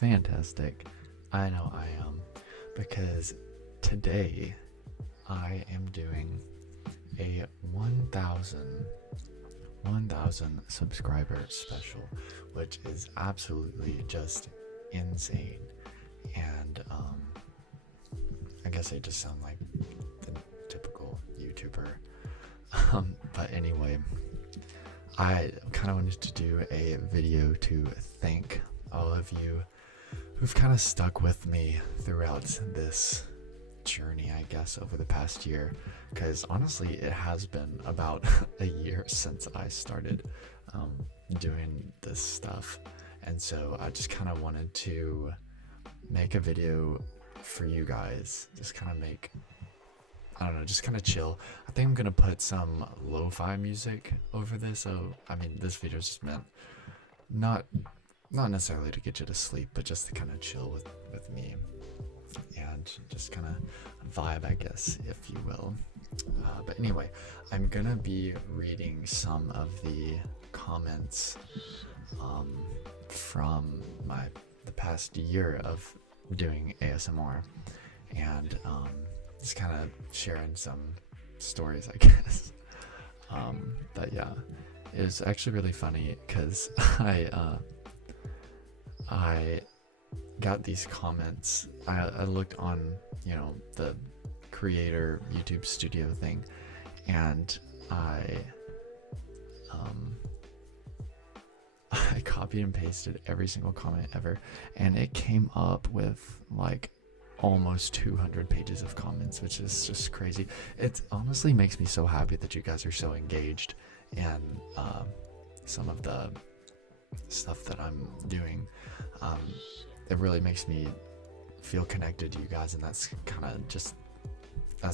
fantastic. I know I am, because today I am doing a 1,000 subscriber special, which is absolutely just insane. And I guess I just sound like the typical YouTuber. But anyway, I kind of wanted to do a video to thank all of you who've kind of stuck with me throughout this journey, I guess, over the past year, because honestly it has been about a year since I started doing this stuff. And so I just kind of wanted to make a video for you guys, just kind of make, I don't know, just kind of chill. I think I'm gonna put some lo-fi music over this. So I mean, this video is just meant not necessarily to get you to sleep, but just to kind of chill with me and just kind of vibe, I guess, if you will. But anyway, I'm gonna be reading some of the comments from the past year of doing ASMR, and just kind of sharing some stories, I guess. But yeah, it was actually really funny because I got these comments. I looked on, the creator YouTube studio thing, and I copied and pasted every single comment ever, and it came up with like almost 200 pages of comments, which is just crazy. It honestly makes me so happy that you guys are so engaged in some of the stuff that I'm doing. It really makes me feel connected to you guys, and that's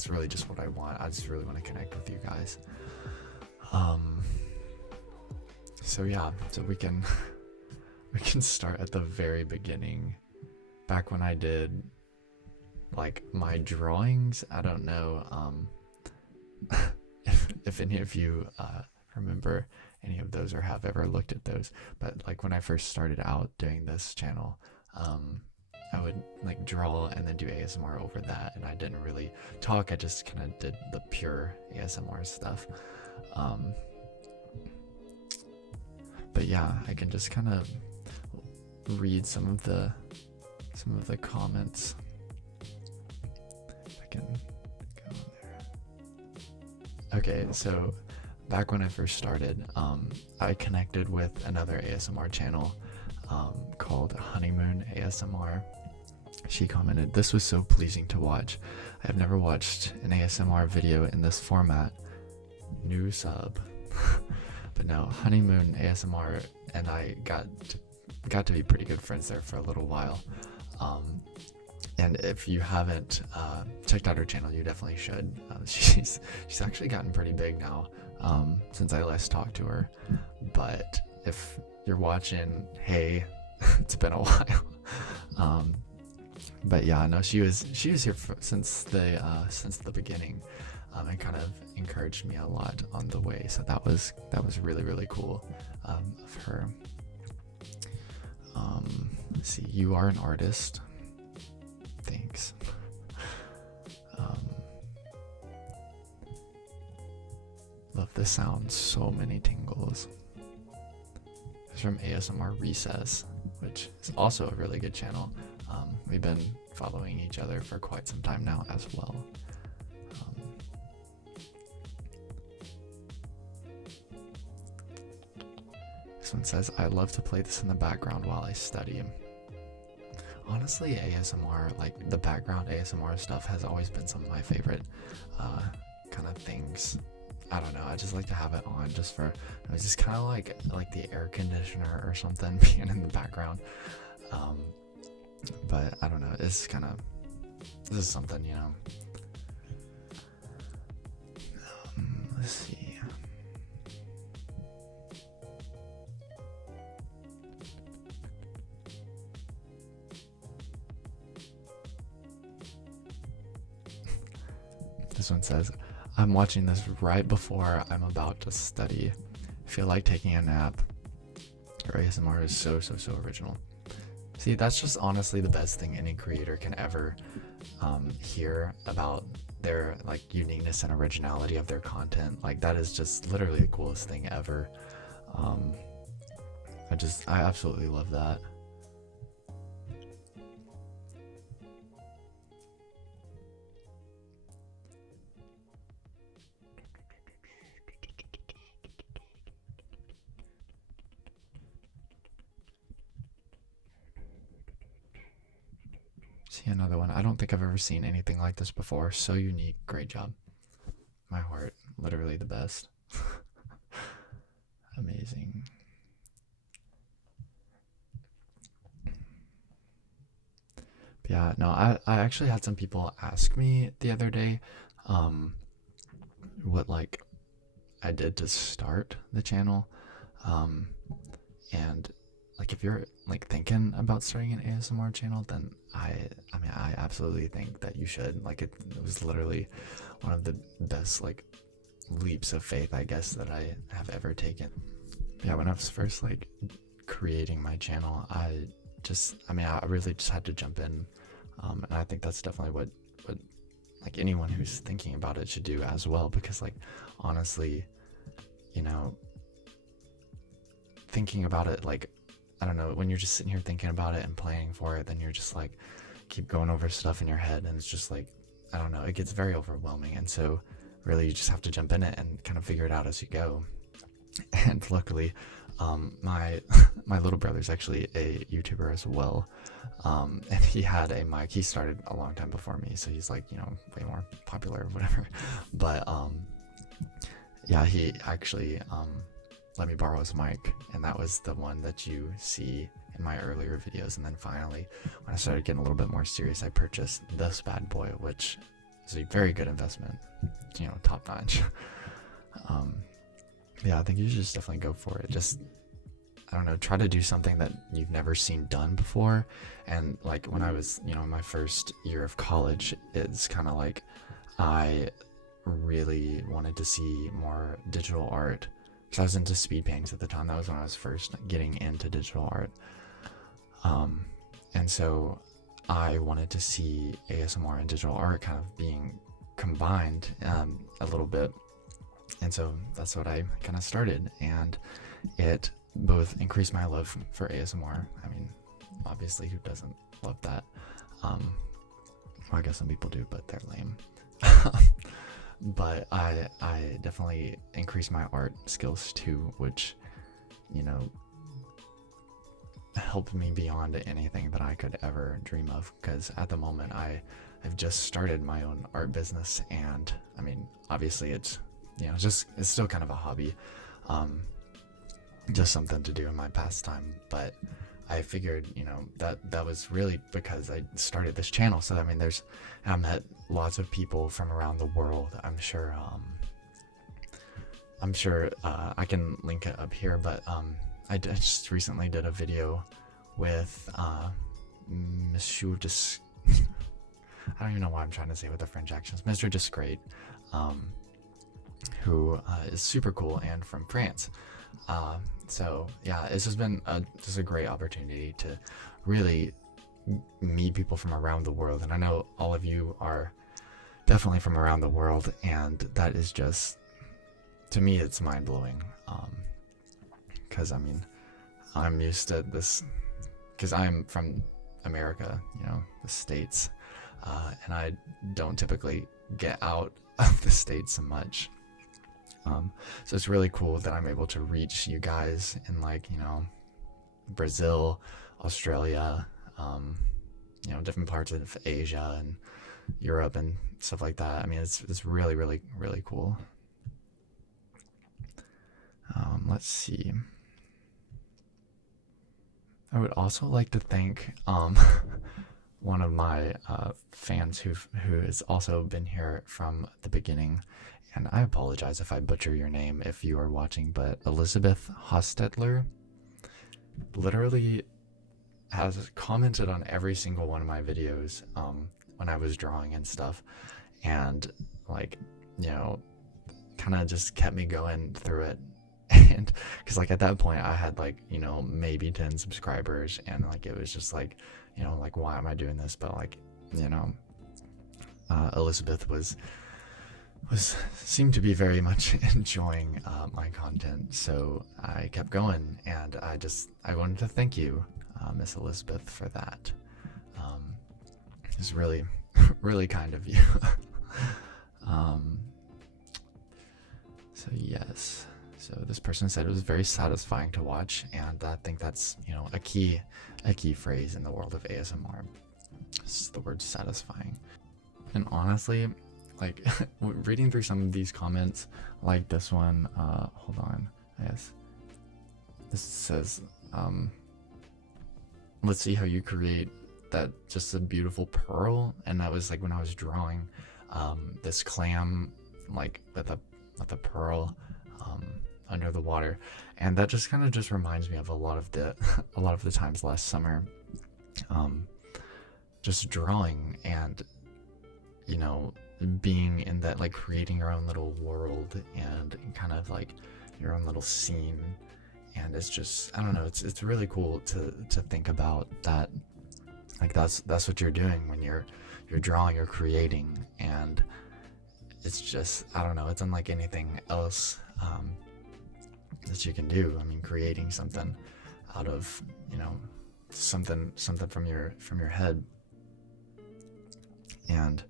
really just what I want. I just really want to connect with you guys. So yeah, so we can start at the very beginning, back when I did like my drawings. I don't know if any of you remember any of those or have ever looked at those, but like when I first started out doing this channel, I would like draw and then do ASMR over that, and I didn't really talk. I just kind of did the pure ASMR stuff. But yeah, I can just kind of read some of the comments. I can go in there. Okay, so back when I first started, I connected with another ASMR channel called Honeymoon ASMR. She commented, "This was so pleasing to watch. I have never watched an ASMR video in this format. New sub." But no, Honeymoon ASMR and I got to be pretty good friends there for a little while. And if you haven't checked out her channel, you definitely should. She's actually gotten pretty big now since I last talked to her. But if you're watching, hey, it's been a while. But yeah, no, she was here since the beginning, and kind of encouraged me a lot on the way. So that was really, really cool of her. Let's see, you are an artist. Thanks. Love the sound. So many tingles. It's from ASMR Recess, which is also a really good channel. We've been following each other for quite some time now as well. This one says, "I love to play this in the background while I study." Honestly, ASMR, like the background ASMR stuff, has always been some of my favorite kind of things. I don't know, I just like to have it on just for, it's just kind of like the air conditioner or something being in the background. But I don't know, this is something, let's see. This one says, "I'm watching this right before I'm about to study. I feel like taking a nap. Your ASMR is so original." See, that's just honestly the best thing any creator can ever hear about their like uniqueness and originality of their content. Like that is just literally the coolest thing ever. um I absolutely love that. See another one. I don't think I've ever seen anything like this before. So unique. Great job. My heart. Literally the best. Amazing. But yeah, no, I actually had some people ask me the other day what like I did to start the channel. Um, and like if you're like thinking about starting an ASMR channel, then I mean I absolutely think that you should. Like it was literally one of the best like leaps of faith I guess that I have ever taken. Yeah, when I was first like creating my channel, I really just had to jump in. And I think that's definitely what like anyone who's thinking about it should do as well, because like honestly, you know, thinking about it, like I don't know, when you're just sitting here thinking about it and planning for it, then you're just like keep going over stuff in your head, and it's just like I don't know, it gets very overwhelming. And so really you just have to jump in it and kind of figure it out as you go. And luckily my my little brother's actually a YouTuber as well, and he had a mic. He started a long time before me, so he's like, you know, way more popular or whatever. But yeah, he actually let me borrow his mic, and that was the one that you see in my earlier videos. And then finally, when I started getting a little bit more serious, I purchased this bad boy, which is a very good investment, you know, top notch. Yeah, I think you should just definitely go for it. Just, I don't know, try to do something that you've never seen done before. And like when I was, you know, in my first year of college, it's kind of like I really wanted to see more digital art, because I was into speed paintings at the time. That was when I was first getting into digital art. And so I wanted to see ASMR and digital art kind of being combined a little bit. And so that's what I kind of started, and it both increased my love for ASMR. I mean, obviously, who doesn't love that? Well, I guess some people do, but they're lame. But I definitely increased my art skills too, which, you know, helped me beyond anything that I could ever dream of. Because at the moment, I've just started my own art business, and I mean, obviously, it's, you know, it's still kind of a hobby, just something to do in my pastime. But I figured, you know, that was really because I started this channel. So I mean, I met lots of people from around the world. I'm sure I can link it up here, but I just recently did a video with Monsieur Dis I don't even know why I'm trying to say with the French accents. Mr. Discreet, who is super cool and from France. So yeah, it's just been just a great opportunity to really meet people from around the world. And I know all of you are definitely from around the world, and that is just, to me, it's mind-blowing. Because I mean, I'm used to this, because I'm from America, you know, the States, and I don't typically get out of the States much. So it's really cool that I'm able to reach you guys in, like, you know, Brazil, Australia, you know, different parts of Asia and Europe and stuff like that. I mean, it's really, really, really cool. Let's see. I would also like to thank one of my fans who has also been here from the beginning, and I apologize if I butcher your name if you are watching, but Elizabeth Hostetler literally has commented on every single one of my videos when I was drawing and stuff, and, like, you know, kind of just kept me going through it. And because like at that point I had like, you know, maybe 10 subscribers, and like it was just like, you know, like why am I doing this? But like, you know, Elizabeth was seemed to be very much enjoying my content, so I kept going, and I wanted to thank you, Miss Elizabeth, for that. It's really really kind of you. So yes, so this person said it was very satisfying to watch, and I think that's, you know, a key phrase in the world of ASMR. It's the word satisfying. And honestly, like reading through some of these comments, like this one, hold on, yes, this says, let's see how you create that, just a beautiful pearl. And that was like when I was drawing this clam, like with a pearl under the water, and that just kind of just reminds me of a lot of the times last summer, just drawing, and you know, being in that, like creating your own little world and kind of like your own little scene. And it's just, I don't know, it's really cool to think about that. Like that's what you're doing when you're drawing or creating, and it's just, I don't know, it's unlike anything else that you can do. I mean, creating something out of, you know, something from your head. And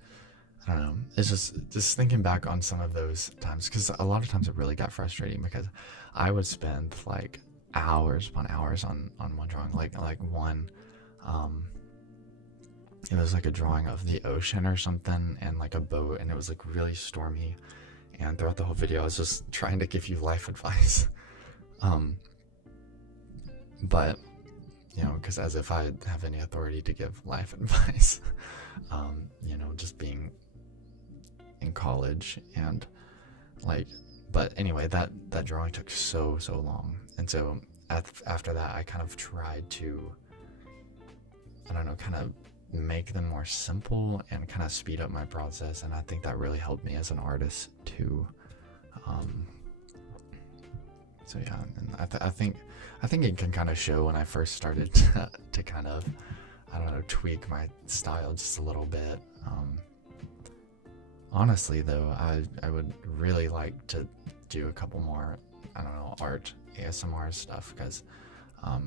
I don't know, it's just thinking back on some of those times, because a lot of times it really got frustrating, because I would spend like hours upon hours on one drawing, like one, it was like a drawing of the ocean or something, and like a boat, and it was like really stormy, and throughout the whole video I was just trying to give you life advice. But you know, because as if I have any authority to give life advice. You know, just being in college, and like, but anyway, that drawing took so long, and so after that I kind of tried to, I don't know, kind of make them more simple and kind of speed up my process, and I think that really helped me as an artist too. So yeah, and I think it can kind of show when I first started to kind of, I don't know, tweak my style just a little bit. Honestly though, I would really like to do a couple more, I don't know, art ASMR stuff, because I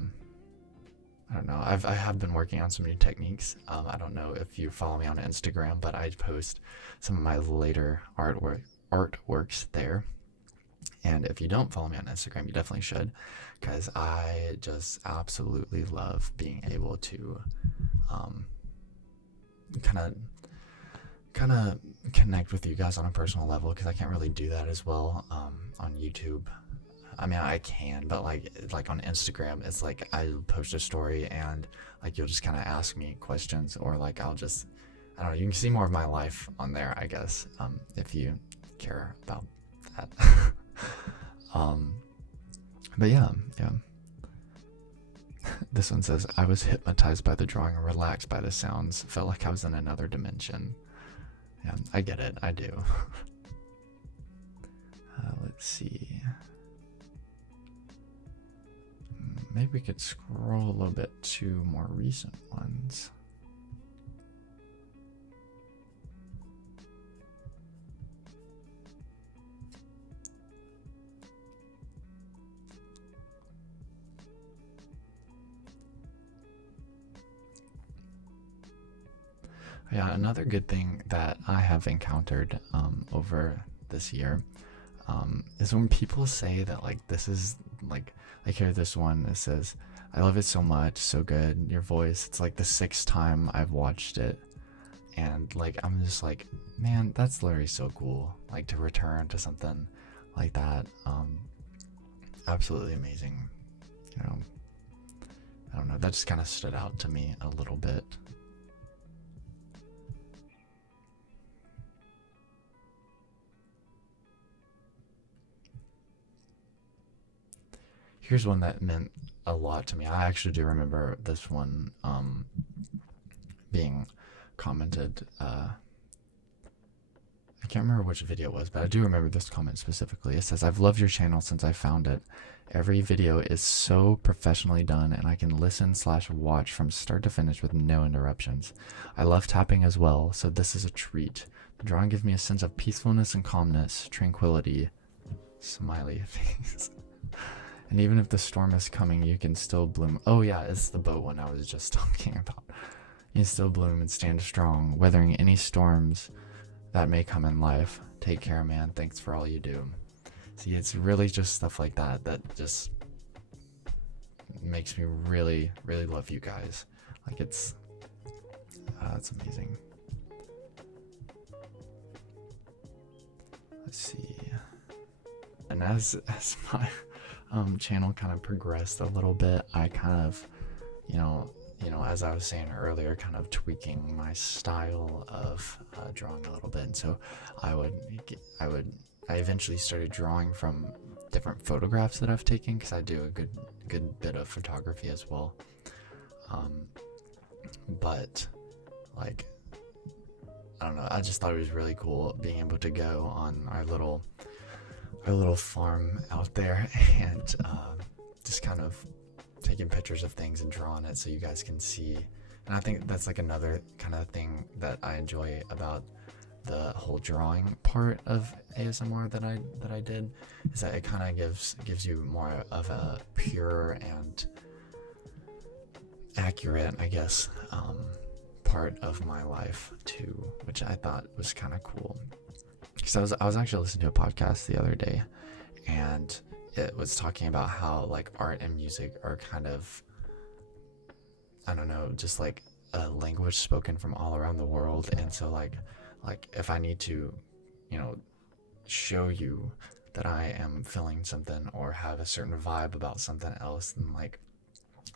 don't know, I have been working on some new techniques. I don't know if you follow me on Instagram, but I post some of my later artworks there. And if you don't follow me on Instagram, you definitely should, because I just absolutely love being able to kind of connect with you guys on a personal level, because I can't really do that as well on YouTube. I mean, I can, but like on Instagram, it's like I post a story, and like you'll just kind of ask me questions, or like I don't know, you can see more of my life on there, I guess, if you care about that. But yeah. This one says, I was hypnotized by the drawing and relaxed by the sounds. Felt like I was in another dimension. Yeah, I get it. I do. Let's see. Maybe we could scroll a little bit to more recent ones. Yeah, another good thing that I have encountered over this year is when people say that, like, this is like hear this one that says, I love it so much, so good, your voice, it's like the 6th time I've watched it, and like I'm just like, man, that's literally so cool, like to return to something like that. Absolutely amazing. You know, I don't know, that just kind of stood out to me a little bit. Here's one that meant a lot to me. I actually do remember this one being commented. can't remember which video it was, but I do remember this comment specifically. It says, I've loved your channel since I found it. Every video is so professionally done, and I can listen/watch from start to finish with no interruptions. I love tapping as well, so this is a treat. The drawing gives me a sense of peacefulness and calmness, tranquility. Smiley face. And even if the storm is coming, you can still bloom. Oh yeah, it's the boat one I was just talking about. You still bloom and stand strong, weathering any storms that may come in life. Take care, man. Thanks for all you do. See, it's really just stuff like that that just makes me really, really love you guys. Like, it's amazing. Let's see. And as my channel kind of progressed a little bit, I kind of, you know, as I was saying earlier, kind of tweaking my style of drawing a little bit. And so I eventually started drawing from different photographs that I've taken, because I do a good bit of photography as well. But like, I don't know, I just thought it was really cool being able to go on our little farm out there and just kind of taking pictures of things and drawing it so you guys can see. And I think that's like another kind of thing that I enjoy about the whole drawing part of ASMR that I did, is that it kind of gives you more of a pure and accurate, I guess, part of my life too, which I thought was kind of cool. Because I was actually listening to a podcast the other day, and it was talking about how like art and music are kind of, I don't know, just like a language spoken from all around the world. And so like if I need to, you know, show you that I am feeling something or have a certain vibe about something else, then like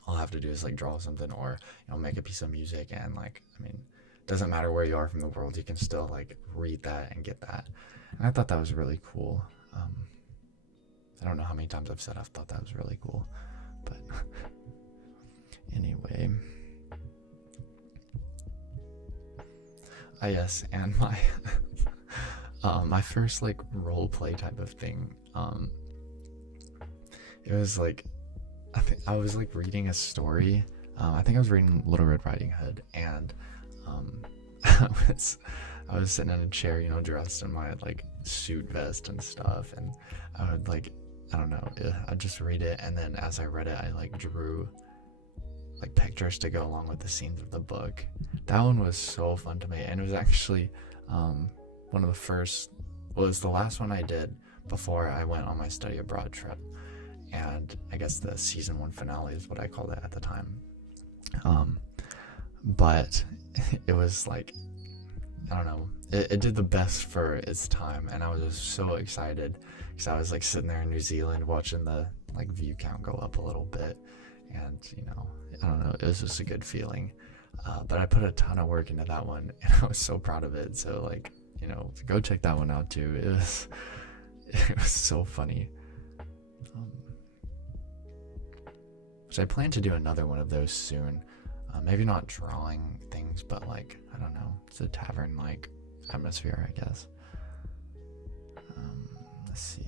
all I have to do is like draw something or, you know, make a piece of music. And like, I mean, it doesn't matter where you are from the world, you can still like read that and get that. And I thought that was really cool. I don't know how many times I've said I've thought that was really cool, but anyway. Yes, and my my first like role play type of thing, it was like, I think I was like reading a story. I think I was reading Little Red Riding Hood, and I was sitting in a chair, you know, dressed in my like suit vest and stuff, and I would like, I don't know, I'd just read it, and then as I read it, I like drew like pictures to go along with the scenes of the book. That one was so fun to me, and it was actually one of the first, well, it was the last one I did before I went on my study abroad trip, and I guess the season 1 finale is what I called it at the time. But it was like, I don't know, it did the best for its time, and I was just so excited because I was like sitting there in New Zealand watching the like view count go up a little bit, and you know, I don't know, it was just a good feeling. But I put a ton of work into that one, and I was so proud of it. So like, you know, go check that one out too. It was so funny. So I plan to do another one of those soon. Maybe not drawing things, but like, I don't know, it's a tavern like atmosphere, I guess. Let's see.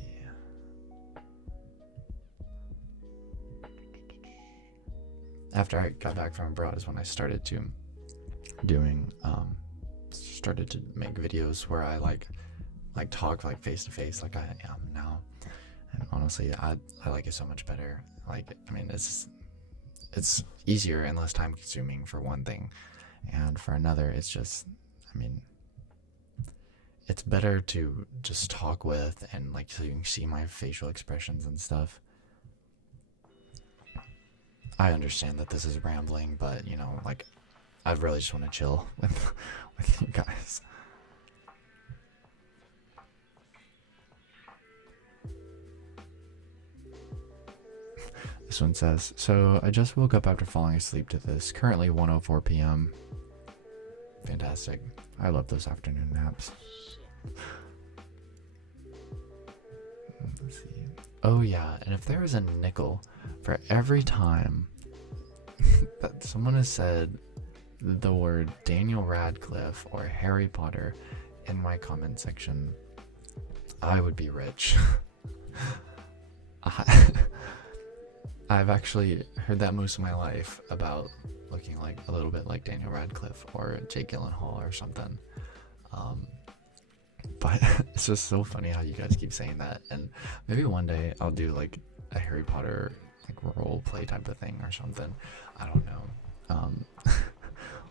After I got back from abroad is when I started to make videos where I like talk like face to face like I am now. And honestly, I like it so much better. Like, I mean, it's easier and less time consuming for one thing, and for another, it's just, I mean, it's better to just talk with, and like, so you can see my facial expressions and stuff. I understand that this is rambling, but you know, like, I really just want to chill with you guys. This one says, so I just woke up after falling asleep to this. Currently 1:04 p.m. Fantastic. I love those afternoon naps. Let's see. Oh yeah, and if there is a nickel for every time that someone has said the word Daniel Radcliffe or Harry Potter in my comment section, I would be rich. I've actually heard that most of my life about looking like a little bit like Daniel Radcliffe or Jake Gyllenhaal or something. But it's just so funny how you guys keep saying that, and maybe one day I'll do like a Harry Potter like role play type of thing or something. I don't know.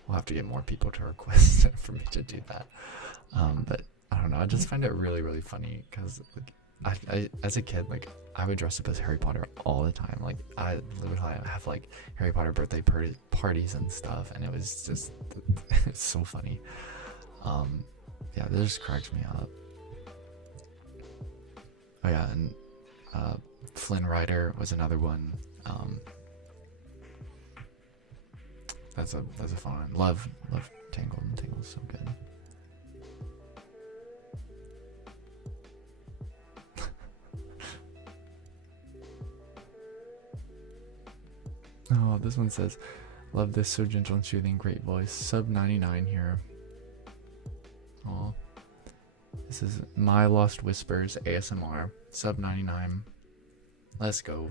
We'll have to get more people to request for me to do that. But I don't know. I just find it really, really funny because like I as a kid, like I would dress up as Harry Potter all the time. Like I literally have like Harry Potter birthday parties and stuff, and it was just it's so funny. Yeah, this just cracks me up. Oh yeah, and Flynn Rider was another one. That's a fun one. Love Tangled, and Tangled's so good. Oh, this one says, love this, so gentle and soothing, great voice. Sub 99 here. Oh, this is My Lost Whispers ASMR. Sub 99. Let's go.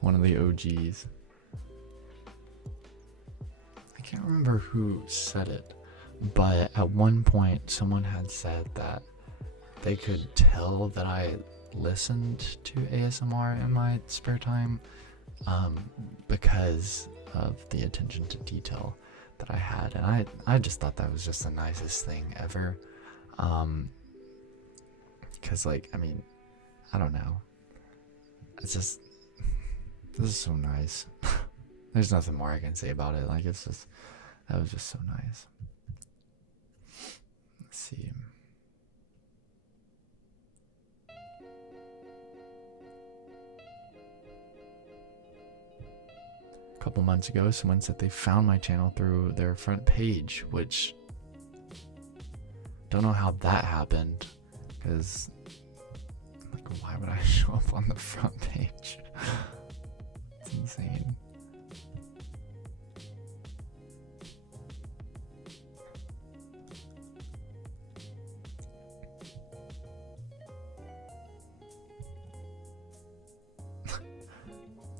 One of the OGs. I can't remember who said it, but at one point someone had said that they could tell that I listened to ASMR in my spare time because of the attention to detail that I had, and I just thought that was just the nicest thing ever. Because like, I mean, I don't know, it's just, this is so nice. There's nothing more I can say about it. Like, it's just, that was just so nice. Let's see. A couple months ago, someone said they found my channel through their front page, which don't know how that happened, because like, why would I show up on the front page? It's insane.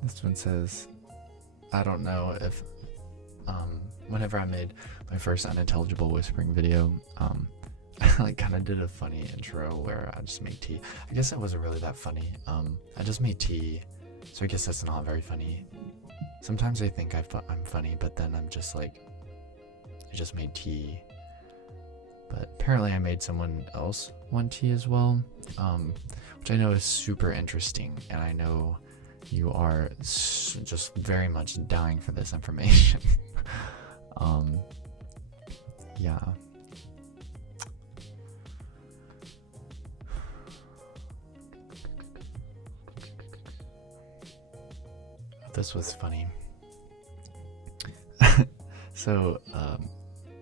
This one says, I don't know if whenever I made my first unintelligible whispering video, I like kind of did a funny intro where I just made tea. I guess it wasn't really that funny. I just made tea, so I guess that's not very funny. Sometimes I think I'm funny, but then I'm just like, I just made tea. But apparently I made someone else want tea as well, which I know is super interesting, and I know you are just very much dying for this information. Yeah. This was funny. So,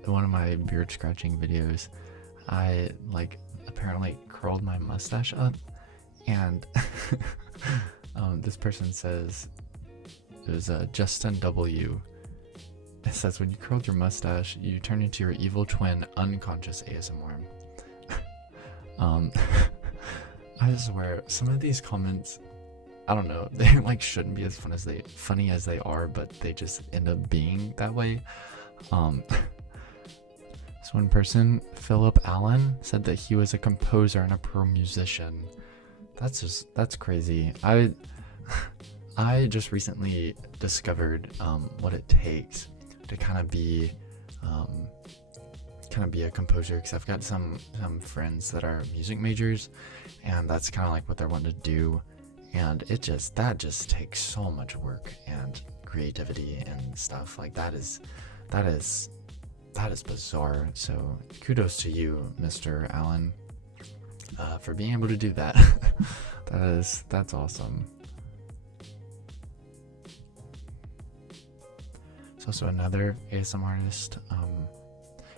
one of my beard scratching videos, I like apparently curled my mustache up, and this person says, it was Justin W. It says, when you curled your mustache, you turned into your evil twin, unconscious ASMR. I swear, some of these comments, I don't know, they like shouldn't be as funny as they are, but they just end up being that way. This one person, Philip Allen, said that he was a composer and a pro musician. That's crazy. I just recently discovered what it takes to kind of be a composer, because I've got some friends that are music majors, and that's kind of like what they're wanting to do, and that just takes so much work and creativity and stuff. Like that is bizarre. So kudos to you, Mr. Allen, for being able to do that. That's awesome. There's also another ASMR artist,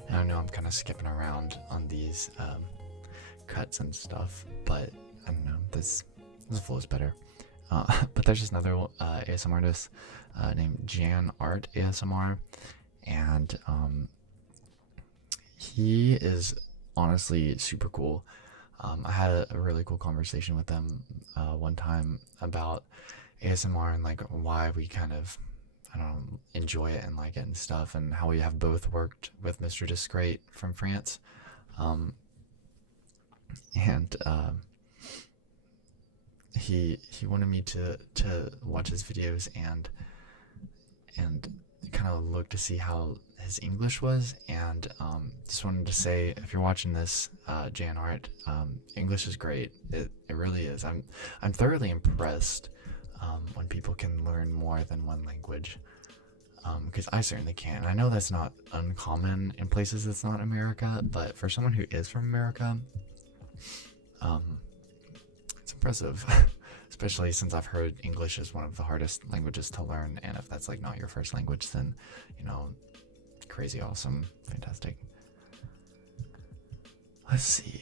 and I know I'm kind of skipping around on these cuts and stuff, but I don't know, this flow is better. But there's just another ASMR artist named Jan Art ASMR, and he is honestly super cool. I had a really cool conversation with him one time about ASMR and like why we kind of, I don't know, enjoy it and like it and stuff, and how we have both worked with Mr. Discreet from France. Um, and he wanted me to watch his videos and kind of look to see how his English was, and just wanted to say, if you're watching this, Jan Art, English is great. It really is. I'm thoroughly impressed when people can learn more than one language, because I certainly can. I know that's not uncommon in places that's not America, but for someone who is from America, it's impressive. Especially since I've heard English is one of the hardest languages to learn, and if that's like not your first language, then, you know, crazy awesome, fantastic. Let's see.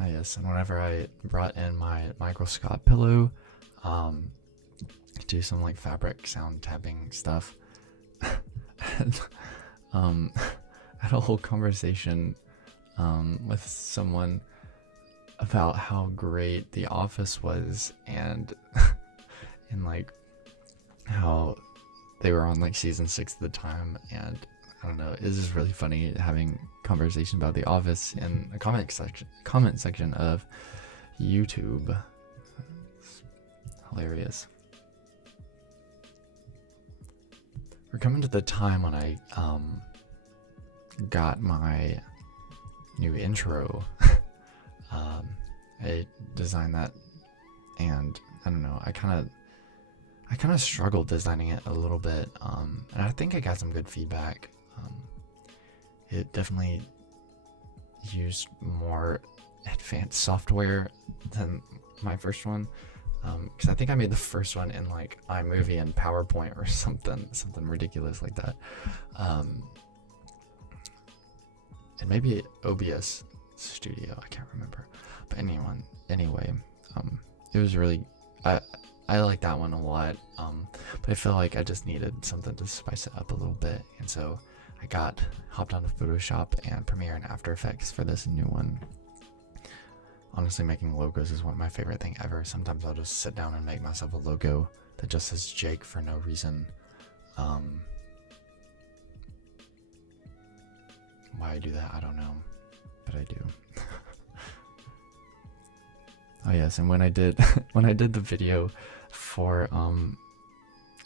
Ah, yes, and whenever I brought in my Michael Scott pillow, do some like fabric sound tapping stuff, and I had a whole conversation with someone about how great The Office was, and and like how they were on like season 6 at the time, and I don't know, it's just really funny having conversation about The Office in the comment section of YouTube. It's hilarious. We're coming to the time when I got my new intro. I designed that, and I don't know, I kind of struggled designing it a little bit, and I think I got some good feedback. It definitely used more advanced software than my first one, because I think I made the first one in like iMovie and PowerPoint or something ridiculous like that, and maybe OBS Studio, I can't remember. But anyway, it was really, I like that one a lot, but I feel like I just needed something to spice it up a little bit, and so I hopped onto Photoshop and Premiere and After Effects for this new one. Honestly, making logos is one of my favorite things ever. Sometimes I'll just sit down and make myself a logo that just says Jake for no reason. Why I do that, I don't know, but I do. Oh yes, and when I did the video for I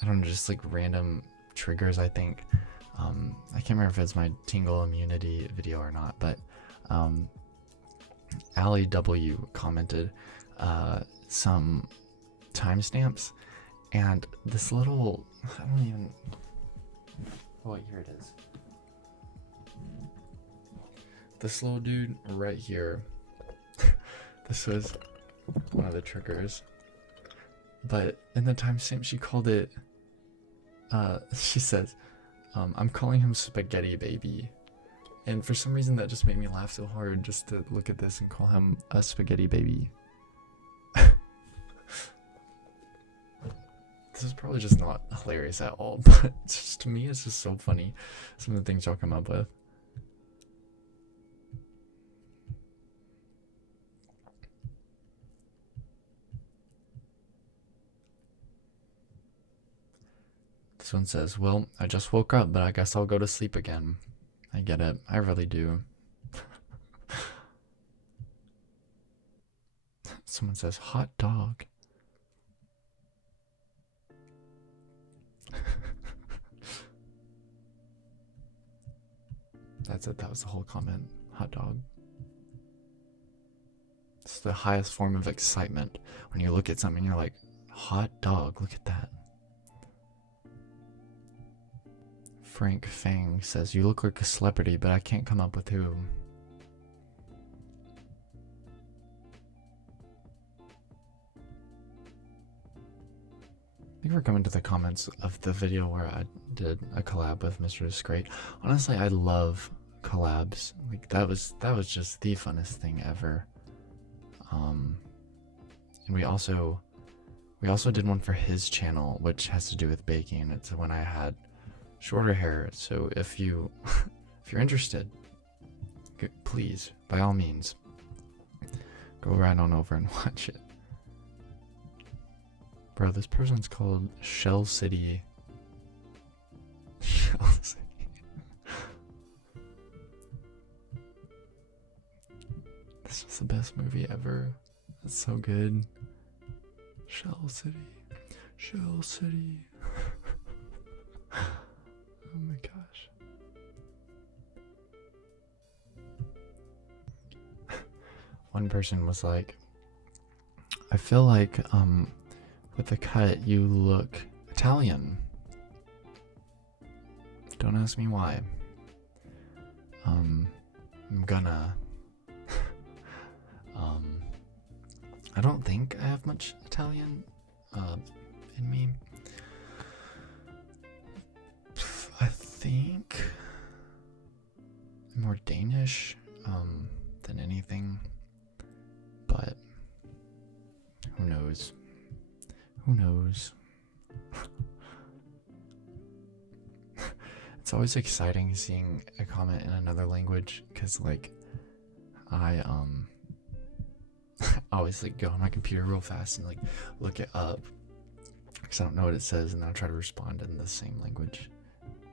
don't know, just like random triggers, I think, I can't remember if it's my tingle immunity video or not, but Ali W commented some timestamps, and this little, I don't even, oh wait, here it is. This little dude right here, this was one of the triggers, but in the timestamp she called it, she says, I'm calling him Spaghetti Baby, and for some reason that just made me laugh so hard just to look at this and call him a Spaghetti Baby. This is probably just not hilarious at all, but it's just, to me it's just so funny, some of the things y'all come up with. This one says, well, I just woke up, but I guess I'll go to sleep again. I get it. I really do. Someone says, hot dog. That's it. That was the whole comment. Hot dog. It's the highest form of excitement when you look at something and you're like, hot dog, look at that. Frank Fang says, you look like a celebrity, but I can't come up with who. I think we're coming to the comments of the video where I did a collab with Mr. Discreet. Honestly, I love collabs. Like that was just the funnest thing ever. And we also We also did one for his channel, which has to do with baking. It's when I had shorter hair. So if you if you're interested, please, by all means, go right on over and watch it. Bro, this person's called Shell City. Shell City. This was the best movie ever. It's so good. Shell City. Shell City. Oh my gosh. One person was like, I feel like with the cut you look Italian. Don't ask me why. I'm gonna I don't think I have much Italian in me. I think I'm more Danish than anything, but who knows? Who knows? It's always exciting seeing a comment in another language, because like I always like go on my computer real fast and like look it up because I don't know what it says, and then I'll try to respond in the same language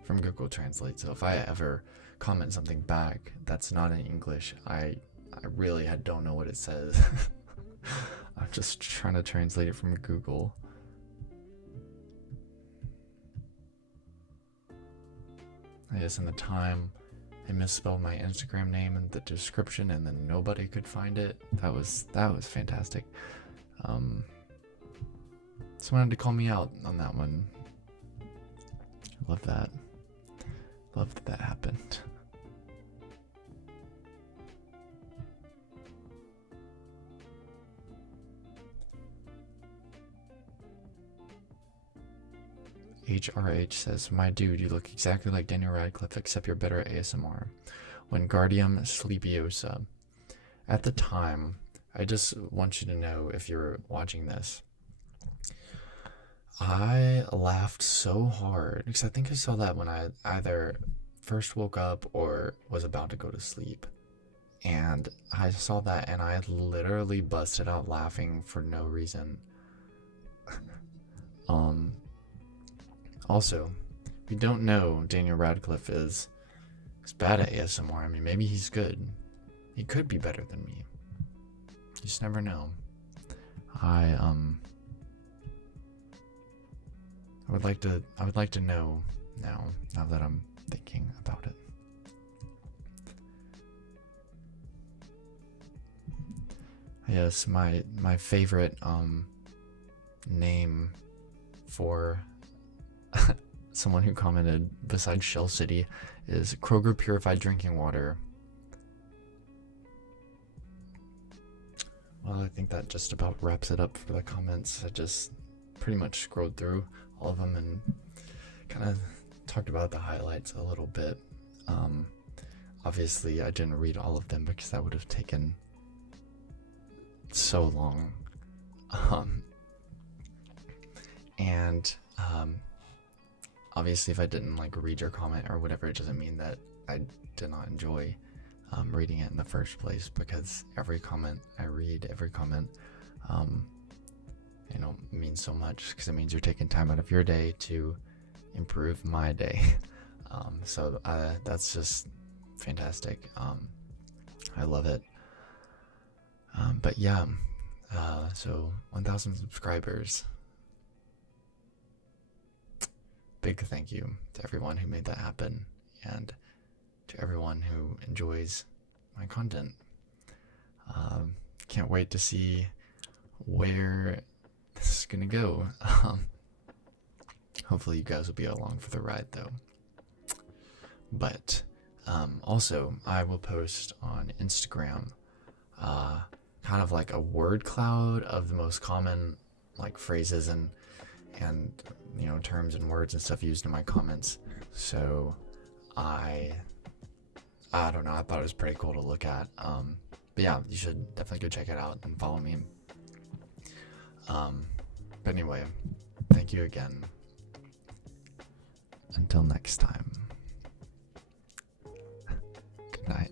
from Google Translate. So if I ever comment something back that's not in English, I really don't know what it says. I'm just trying to translate it from Google. I guess in the time I misspelled my Instagram name in the description, and then nobody could find it. That was fantastic. Someone had to call me out on that one. Love that. Love that happened. HRH says, my dude, you look exactly like Daniel Radcliffe, except you're better at ASMR. Wingardium Sleepiosa. At the time, I just want you to know, if you're watching this, I laughed so hard because I think I saw that when I either first woke up or was about to go to sleep. And I saw that and I literally busted out laughing for no reason. Also, we don't know Daniel Radcliffe is bad at ASMR. I mean, maybe he's good. He could be better than me. You just never know. I would like to know now that I'm thinking about it. Yes, my favorite name for someone who commented besides Shell City is Kroger Purified Drinking Water. Well, I think that just about wraps it up for the comments. I just pretty much scrolled through all of them and kind of talked about the highlights a little bit. Obviously, I didn't read all of them because that would have taken so long. Obviously, if I didn't like read your comment or whatever, it doesn't mean that I did not enjoy reading it in the first place, because every comment I read, every comment means so much, because it means you're taking time out of your day to improve my day. So that's just fantastic. I love it. But yeah, so 1,000 subscribers. Big thank you to everyone who made that happen, and to everyone who enjoys my content. Can't wait to see where this is gonna go. Hopefully you guys will be along for the ride though. But also I will post on Instagram kind of like a word cloud of the most common like phrases and terms and words and stuff used in my comments. So I don't know, I thought it was pretty cool to look at. But yeah, you should definitely go check it out and follow me. But anyway, thank you again. Until next time. Good night.